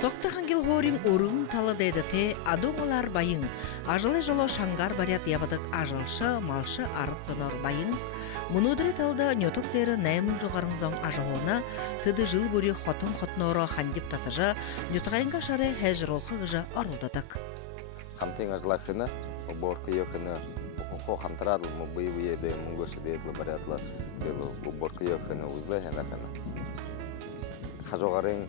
Сокты хангил хорин урын талы дедете адумалар байын, ажылы жоло шангар барят ябадык ажылшы, малшы арыцынор байын, мұнудыры талда нетук дері наймын зоғарын зоң ажығуына, тыды жыл бөрі хотын хотноро хандип татыжы, нетуғайынға шары хәжіролқы ғыжы орылдадык. Хамтың ажылақыны, борқы екіні, бұқынқо хамтырадыл, бұй-бұй еді, мұңгөші дейділі барядлы, борқы екіні ұзлы әнәкіні. Қажоғарын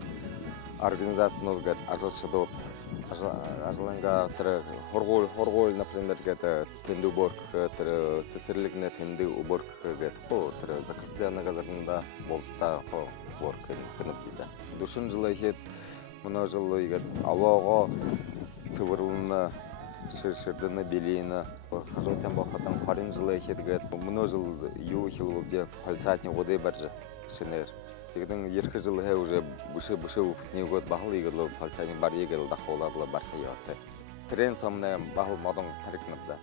организацияны олгет ажылшыдот, ажылынға тірі хорғол, например, тенді борқы, тірі сесірлігіне тенді борқы гет, тірі закреплены ғазарында болтта борқы күніп дейді. Душын жылы ет, мұна жылы егет, ауаға цывырлыны, шыршырдыны, белейіні, қажотен бақытын қарин жылы егет, мұна жыл ю хил өбде пальсатне ғодай бәржі шынер. Тегдің еркі жылы уже бұшы өкісіне өт бағыл егерлі пальсатне бар егерлі дақуладылы барқы еғатты. Трен самына бағыл мадың тарикныпты.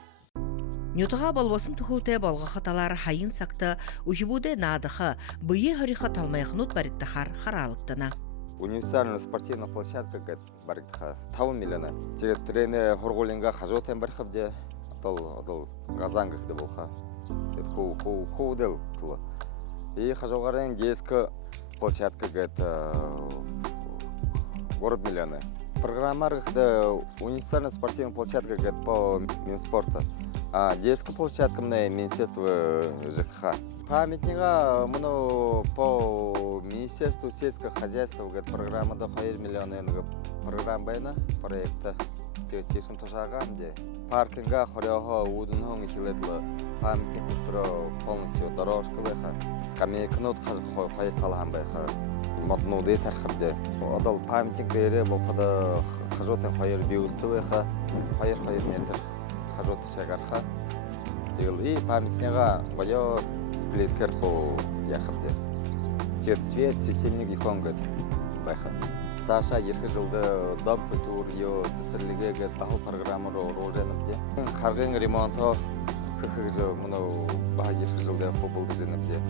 Нютыға болбасын тұхылты болғы қаталар хайын сақты ұхибуды надықы бұйы ғыриқы талмайқынут бариқтахар харалықтына. Универсальная спортивная площадка бариқтаха 10 миллиона. Теге трені ғырғолинға қажотен бір қыбде, атыл ғазангықды болға. Ху дел тұлы. И қажоғарын дейскі площадка город миллионы. Программа универсальная спортивная площадка по Минспорта. А детская площадка Министерство ЖКХ. Памятника по Министерству сельского хозяйства программа до 1 миллиона программа байна проекта. Тешим тошагам де паркинга хорёга удунхон хилетлы памятник культура полностью дорожка бэха скамейкнут хайр талхан бэха моднуды тархабде одал памятник бере болхада хажотен хайр биусты бэха хайр метр хажот шагарха тегил и памятнига байор плиткер хо яхабде тет свет сүйсенник иконгат бэха Саша еркі жылды дом культур, сесірліге бағыл программы ролженімде. Қарғын ремонты күхігізі мұнау баға еркі жылды қобылды женімде.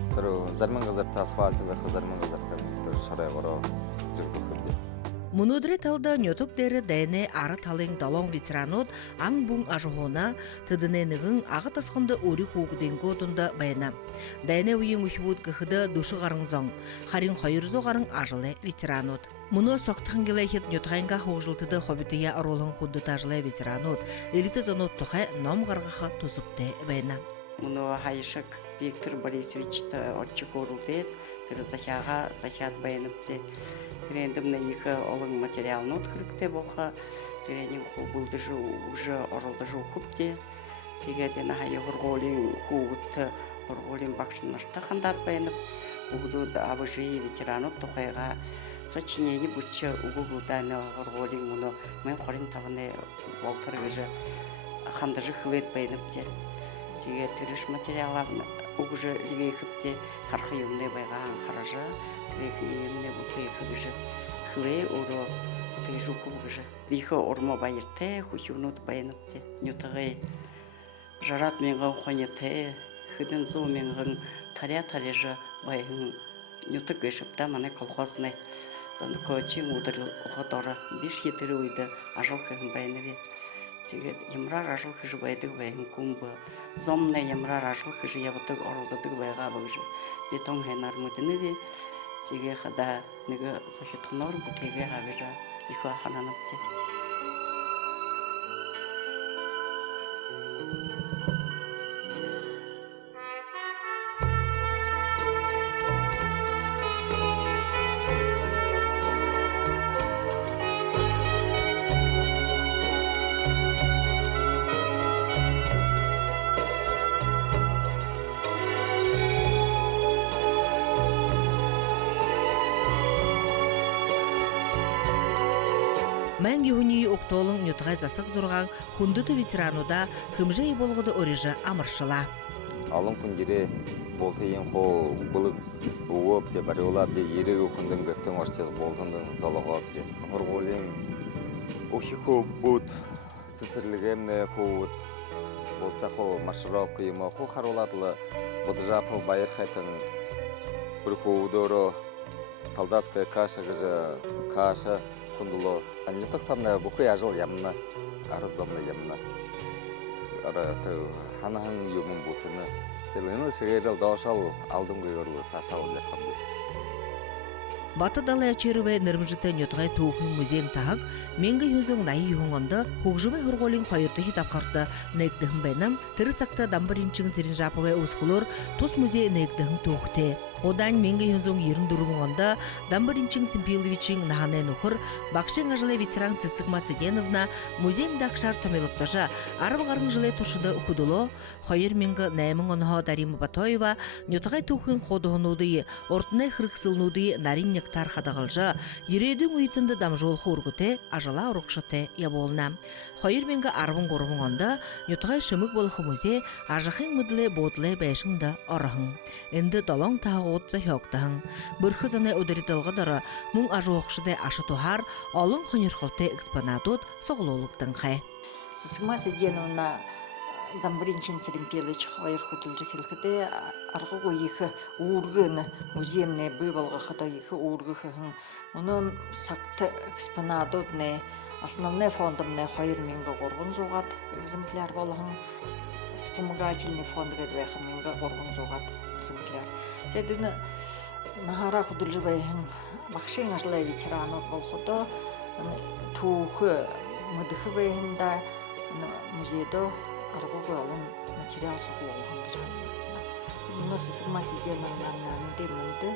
Зармын ғазарты асфальты вәқі зармын ғазарты шарай ғыра жүрді көрді. Мұнудыры талда нетук дәрі дәйіне ары талың далон ветеранот аң бұң ажығуына тыдыненігін ағы тасқынды өрі қоғыденгі отында байына. Дәйіне өйін үхібуд күхіді душы ғарын зоң, харин қайырзу ғарын ажылы ветеранот. Мұны соқтығын келейхет нетғайынға хоғжылтыды хоббития аролын құнды тажылы ветеранот, элиті зонот тұхай ном ғарғыға тұзыпты байына. Мұны хайшық Виктор Борисовичті отчық орылдет, тірі захят байыныпте. Трендімні екі олың материалын отқырықте болға, тренинг бұлдыжы уже орылдыжы ұқыпте. Тегеден хайы ғырғолин қуғытты, ғырғолин бақшынлашты қандат байынып, ұғыды абыжы ветеранот тұқайға сочинені бұтчы ұғылданы ғырғолин мұны мен қорын тағыны болтырғыжы қандыжы қылет байыныпте. Теге түріш материаларын ұғыжы лігейкіпте қарқы емне байған қаражы, Рехнеемне бутыйхыгыжы, хле уро бутыйжукугыжы. Виха орма байырте, хухюнут байыныпте. Нютагай жарат менган хонете, хыдын зу менган таря-таряжы байын нютаг гышыпта мане колхозны. Дан кочин удырылға дора, биш етірі уйды ажыл хыгын байыныве. Теге емрар ажыл хыжы байдыг байын кумбы. Зомны емрар ажыл хыжы ябытыг орылдыдыг байға бағыжы. Бетон хэнар мүдініве. Теге хада неге захитхнор бутеге хавежа ихва хананапте. Мән юхуни октолың нютғай засық зұрған хундыды ветерануда хымжай болғыды орежі амыршыла. Алым күндері болты ең қол бұлық ұғып де, бәрі олап де, ерегі күндің гірттің оштез болтындың залығап де. Ғырғолың ұхи қол бұд, сісірлігемні қол болта қол маршыравка ема қол қароладылы бұды жапы байыр қайтын бір қол ұдыры солдатская каша, каша кундуло. Нюток самна букуй ажыл ямна, арыз замна ямна. Ара ханахан юмун бутыны. Телені сегерел дошал алдым гыйырлы сашал лепкамды. Баты дала ячерыве нырмжыты нютгай туухын музейн тахак, менгі юзың найы юңонда хугжымы хурголин хайырты хитапқарты нәйкдіхін бәйнам, тірі сақта дамбаринчың зерин жапывай ұскулыр тус музей нәйкдіхін туухты. Одан менгі юзың ерін дұрумыңонда дамбаринчың Цимпиловичың наханай нухыр, бақшың ажылы ветеран Цицикма Цигеновна музейн дақшар томелықтажа арбағарын жылы тұршыды худуло, хайыр менгі нәймің оныға Дарима Батоева нютгай туухын ходуғынуды, ортынай хырықсылнуды нарин нектар хадағалжа, ерейдің ұйтынды дамжолқы үргіте, ажала ұрықшыте яболна. Хайыр менгі арбың ғорымыңында нютгай шымық болқы музей ажықын мұдылы бодлы бәйшіңді арығын. Энді далаң тағы отса хеоқтағын. Бірхі заны өдірітілгі дары мұң ажы оқшыды ашы тухар, алың қынырқылты экспонатут соғылулықтың қай. Цицикма Цигеновна Дамбаринчин Цимпилович хайыр хутулжы келгіде арғы ойығы уырғыны музеймне бывалға қыта екі уырғыхын. Мұны сақты экспонатутне основной фондымне хайыр менгі ғорғын зоғат экземпляр болығын. Вспомогательный фонд гэдвайхы менгі ғорғын зоғат экземпляр. Дедіні нахара хутулжы байхын бақшың ажылай ветеранот бол құды туғы мұдықы байхында музейді аргуга он материал сухого хангжана. Но Цицикма Цигеновна нанды.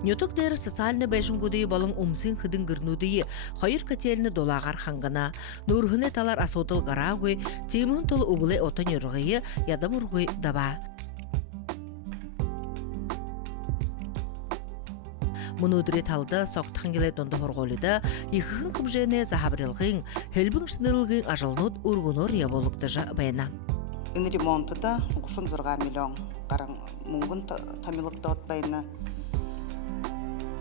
Нютук дәрі социальны бәшінгудыйы балың умсын хыдын гырнудыйы хайыр кателіні долағар хангана. Нұрғыны талар асотыл гарагуй, теймін толы убылы отын үргейі ядам үргей даба. Мұнудыры талда соқтықын келет онды хорғолыда, иқығын қыбжайны захабрылғын, хелбің шынылғын ажалнуд үргінор яболықты жа байна. Ин ремонтыда 30 миллион қарың мұңғын тамилықты отбайны.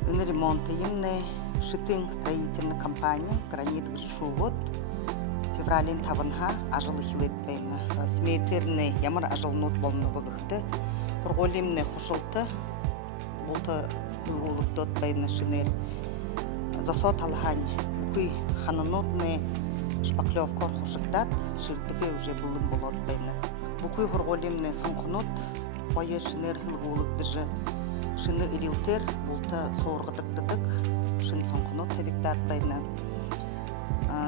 Ин ремонты емне шытың строительный компания «Гранит Гжишувод» февралин табынға ажылы хилет байны. Смейтеріне ямар ажалнуд болны бұғықты, хорғолемне хұшылты болты хилгулықты отбайны шинер. Засо талхань бүкүй хананотны шпаклевкор хұшықтат, шыртығы уже бұлым бол отбайны. Бүкүй хорғолемне соңқынот, қойы шинер хилгулықты жы. Шыны ирилтер, болты соғырғыдықтыдық, шыны соңқынот тавикта отбайны.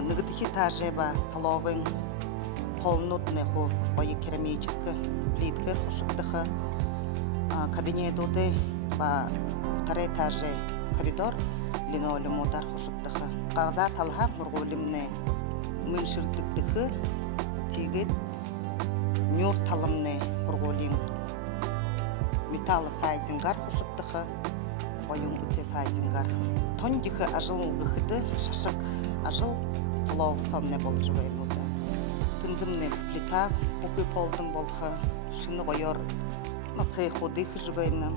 Нығыдығы тажеба столовың полнотны ху қойы керамическі плиткер хұшықтығы. Кабинетуды ба второй этаже коридор линолеум удар хушуктыхы. Қағза талға мұрғолімне мүншірдіктіхі тегет нюр талымне мұрғолим металлы сайдингар хушуктыхы ойын күте сайдингар. Тондихы ажыл ғыхыды шашық ажыл столовы сомне бол жывайлуды. Түндімне плита бұқы полдым болғы шыны қойор цейходыхы жывайны.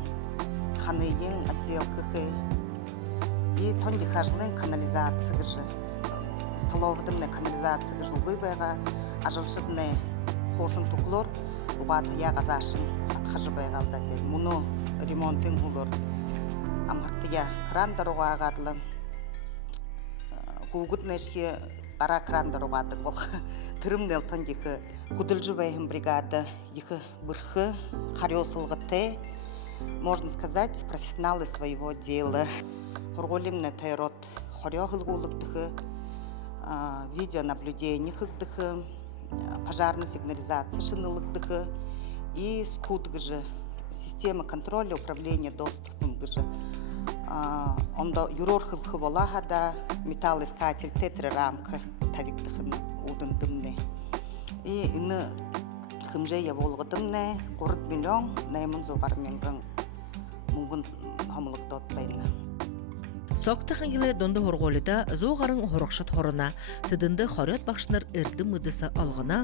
Ханайын отделкахы и тонди хажлын канализация гыжы. Столовыдымны канализация гыжы угы байға ажылшыдны хошын тұқлор ұбаты яғазашын атқажы байғалда дед. Мұны ремонтын ұлыр амыртыға крандар ұғағадылы. Хуғыт нәшке қара крандар ұғадық бол. Түрімдел тондихы құдылжы байғын бригада ехы бұрхы қариосылғыты. Можно сказать, профессионалы своего дела. Хорголимне тайрот хорёхылгулыктыхы, видеонаблюдение хыктыхы, пожарная сигнализация шынылыктыхы и скутгыжы, система контроля управления доступом гыжы. Онда юрорхылхы болахада металлоискатель тетрарамка тавиктыхын удындымне. И ины хымжея болғыдымне 40 миллион наймын зоғар менгін мұңғын хамылықты отбайны. Соқтықын елі донды хорғолыда зоғарын хорықшыт хорына, тыдынды хорет бақшыныр үрді мұдысы алғына,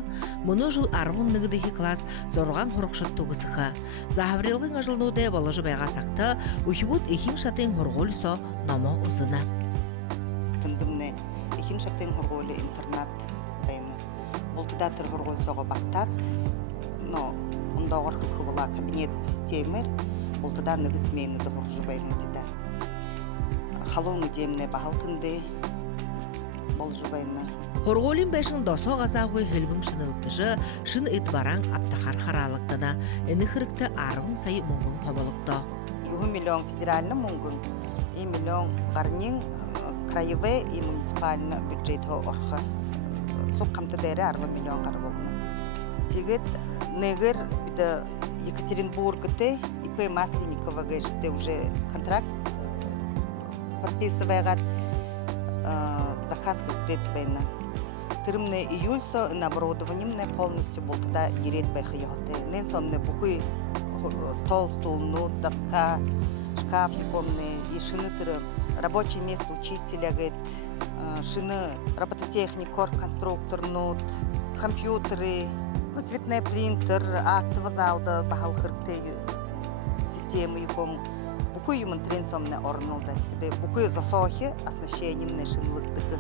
мұны жыл арғын нүгідегі класс зорған хорықшыт тұғысыға. Захаврелғын ажылнуды балажы байға сақты, ұхибуд ехін шатын хорғолы со намо ұзына. Тындымне ехін шатын хорғолы интернат байны. Болтыда тыр хорғолы соғы бақтат, но онда орқылқы бола кабинет системер, болтыда нығыс мені де ұржы бәйдің деді. Халоң деміне бағалтынды бол жубайны. Хорголин бәшін досо ғазауғы хілбің шынылықтыжы шын итбараң аптақар харалықтына әні қырықты арвың сайы мұңғын хомолықты. 2 миллион федеральный мұңғын, 2 миллион ғарнен краевой и муниципальный бюджет орқы. Соқ қамтыдары 20 миллион ғар болыны. Тегет негер биді Екатеринбургыты ИП Масленникова гэште уже контракт подписывайгат заказ хыттет бэйна. Тырымны июльсо на оборудованием полностью был тогда ерет бэйха йоте. Нен сомне бухуй стул, ну, доска, шкаф, якомны, и шины тыры. Рабочее место учителя, говорит, шины, робототехник, конструктор, ну, компьютеры, ну, цветной принтер, актовый залда, бахал хыркты системы, яком. Бухуй юмын трен сомне орналда. Бухуй засохи, оснащением не шинлыктыхы.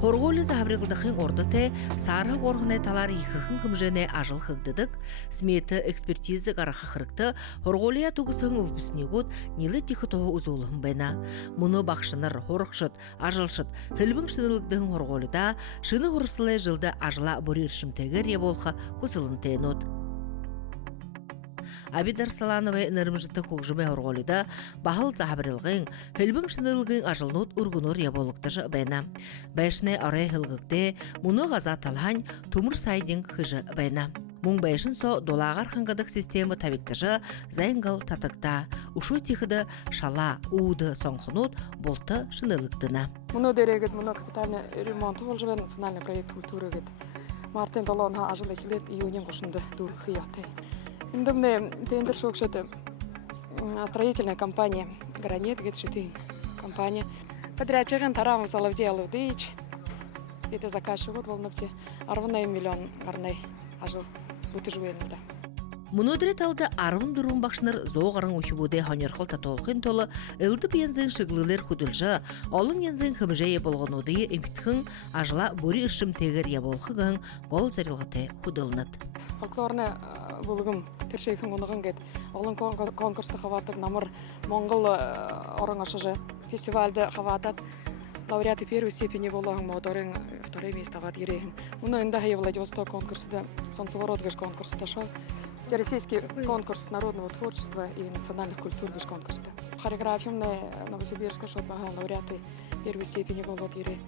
Хорголи захабрыгылдахын ордыте сары горғынай талар ихыхын хымжене ажыл хыгдыдык, сметі экспертизы қарақы қырықты Хорголия туғысың өпіснегуд нилы тихы тоғы ұзолығын байна. Мұны бақшыныр, хорықшыт, ажылшыт, хілбің шынылықтығын Хорголида шыны ұрысылай жылды ажыла бұры иршімтегер еболға құсылын тейнуд. Абидар Салановай нырымжыты қоғжымай Хорголида бағыл захабрылғын, хілбің шынылығын ажылнуд үргінур еболықтыжы байна. Бәшіне арай хылғықте мұны ғаза талған тұмыр сайдың хыжы байна. Мұң бәшін со долағар қанғадық системы табиктыжы зайыңғыл татықта, ұшу тихіді шала, уды соңқынуд болты шынылықтына. Мұны дерегет, мұны капитальный ремонт болжы бән национальный проект культуры гет. Мартин Долонға ажылы келет июнен құшынды дур хыяты. Инде мне тендер шокшеты строительная компания Гранит гетшитин компания. Подрядчигын тарамы Соловдей Алывдыич. Это заказчик вот волнопте 40 миллион гарнай ажыл бутыжуенда. Мұнодырет алды арым дұрын бақшыныр зоғырын өкібуде ханерқыл татолқын толы үлді бензин шығылылер құдылжы, олың ензин хымжайы болған одыйы емпітхін ажыла бөрі үршім тегір еболқығын гол зарилғыты құдылынат. Фольклорны бұлығым тершейхін ұнығын кет. Олың конкурсты қаватыр намыр Моңғыл орын ашыжы фестивальды қаватат. Лауреаты первой степени болағын моторын второе место ават ерейхін. Мұны индағы Владивосток конкурсыда, Солнцеворот конкурсыда шо. Всероссийский конкурс народного творчества и национальных культур конкурсыда. Хореографиумный Новосибирска шо бага лауреаты первой степени болот ерей.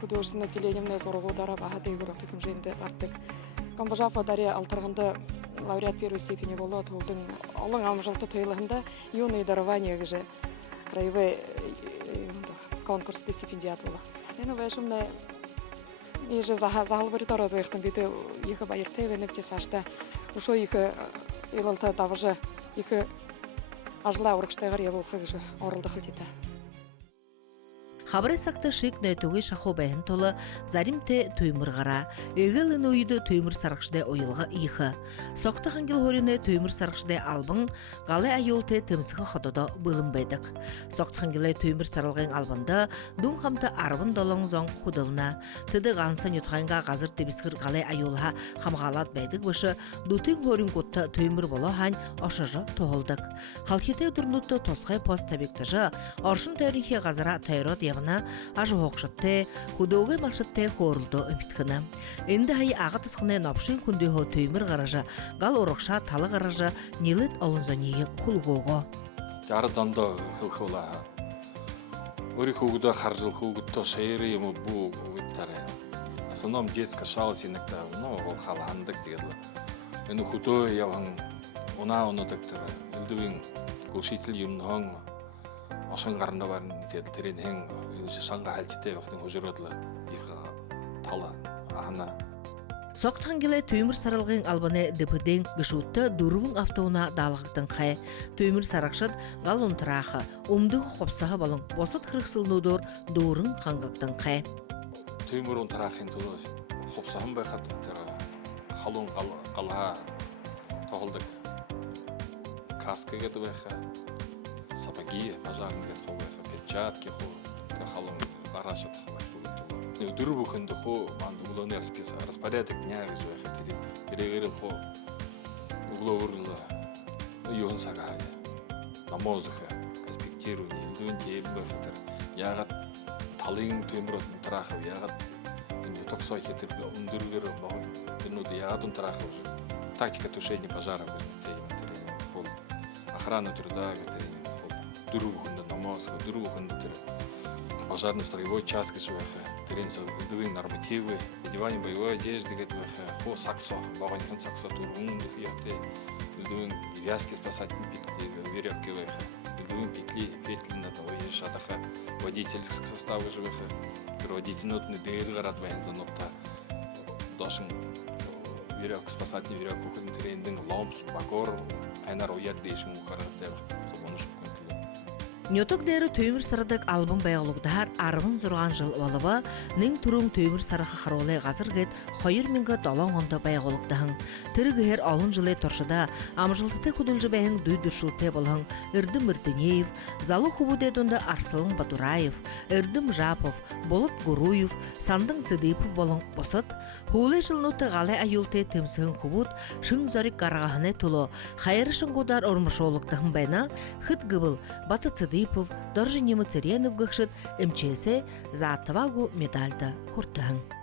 Художественное отделение зорғы удара бағады үйгірақтықым жейінді артық. Камбажафа Дарья Алтырғында лауреат первой степени болот. Олың амжылты тойлығында юное дарование же краевой конкурс стипендиат была. Я вешумне и же захал баритора двоехтан биты их байерте венепте сашта. Ушо их илалта тавже их ажла уркштагар еболхы же орылды хылтита. Хабары сақты шик нөйтуғи шақо бәйін толы заримте түймірғара, егілін ойды түймір сарықшыдай ойылға иығы. Соқты қангел хорины түймір сарықшыдай албың, ғалы айолты тымсығы қодыда бұлын бәйдік. Соқты қангелай түймір сарылғын албында, дүн қамты арбын долың зоң құдылына. Тыды ғансан ютқайынға ғазыр тебісқыр ғалы айолға қамғалат бәйдік бұшы, дүтін хорин көтті түймір болу хан ошыжы тоғылдық. Халтеті дұрнутты тосқай пост табектіжі, оршын тәрінхе ғазыра тайрот ажы хоқшытты, худоғы малшытты хорылды өміткіні. Енді хай аға тұсқыны напшын күнді хо түймір ғаражы, ғал орықша талы ғаражы неліт олынзанейі құлғоғы. Жары заңда қылқыла. Ори хугда харжыл хугда шайыры ему бу үттары. Основном детска шалы сенекті, ол қалғандық дегерлі. Енді худой явың, оны доктор, үлдіуін күлшетіл емнің Ашын қарында барын терен хен шаңға хәлтетте вақтың хұжырадлы иқы талы ағына. Соқтан келе түймір сарылғын албаны діпіден гішутты дұрывың автоуна далғықтың қай. Түймір сарақшыд ғал ұнтырақы, ұмдығы қопсағы балың босыт қырықсылнудыр дұрың қаңғықтың қай. Түймір ұнтырақын тұлы қопсағын байқат қалың қалға тоғылдық. Каска кеті байқа. Сапаги, пожарные ховеха, перчатки хо, халон, барашат ховеха. Дурбу хэнду хо, угловный распорядок дня везуеха, переверил хо, угловырла, юн сагая. Намозыха, конспектирование, илдуин тейб бахатар. Ягат талын төмрот тарахав, ягат токсой хетер ундургер багын гнуды ягат тарахав. Тактика тушения пожара хол. Охрана труда хол. Дурухунда намаз, дурухунда пожарно строевой час кишвеха. Теренса илдуин нормативы, одевание боевой одежды гетвеха. Хо саксо, баган саксо тургун духияте. Илдуин вязки спасательные петли, веревки веха. Илдуин петли на того ешатаха. Водительский состав живеха. Водитель нотный дейр гарат бензин нотта. Дошин веревка спасательный веревка уходит трендинг ламп бакор айнар уяд дейшин ухараттев. Собоныш Ньоток дәрі төмір сырыдық албын баяғылығдар арғын зұрған жыл олыба, нің түрің төмір сарықы қаролай ғазырғет қойыр менгі далан онда баяғылықтағын. Түрігігер алын жылы торшыда, амжылтыты күділжі бәйін дүйдіршілте болың, Үрдім Үрдінеев, Залы Хубудедонда Арсылың Батураев, Үрдім Жапов, Болыт Гуруев, Сандың Цидипов болың босыт, Хулы жылнуты ғалай айылты тымсығын Хубуд, шың зорик қарғағыны тұлы, қайыры шыңғудар ормышолықтағын байна, хыт гыбыл, баты Цидипов, Доржи Немыцеренов гықшыт МЧС за отвагу медальда хуртығын.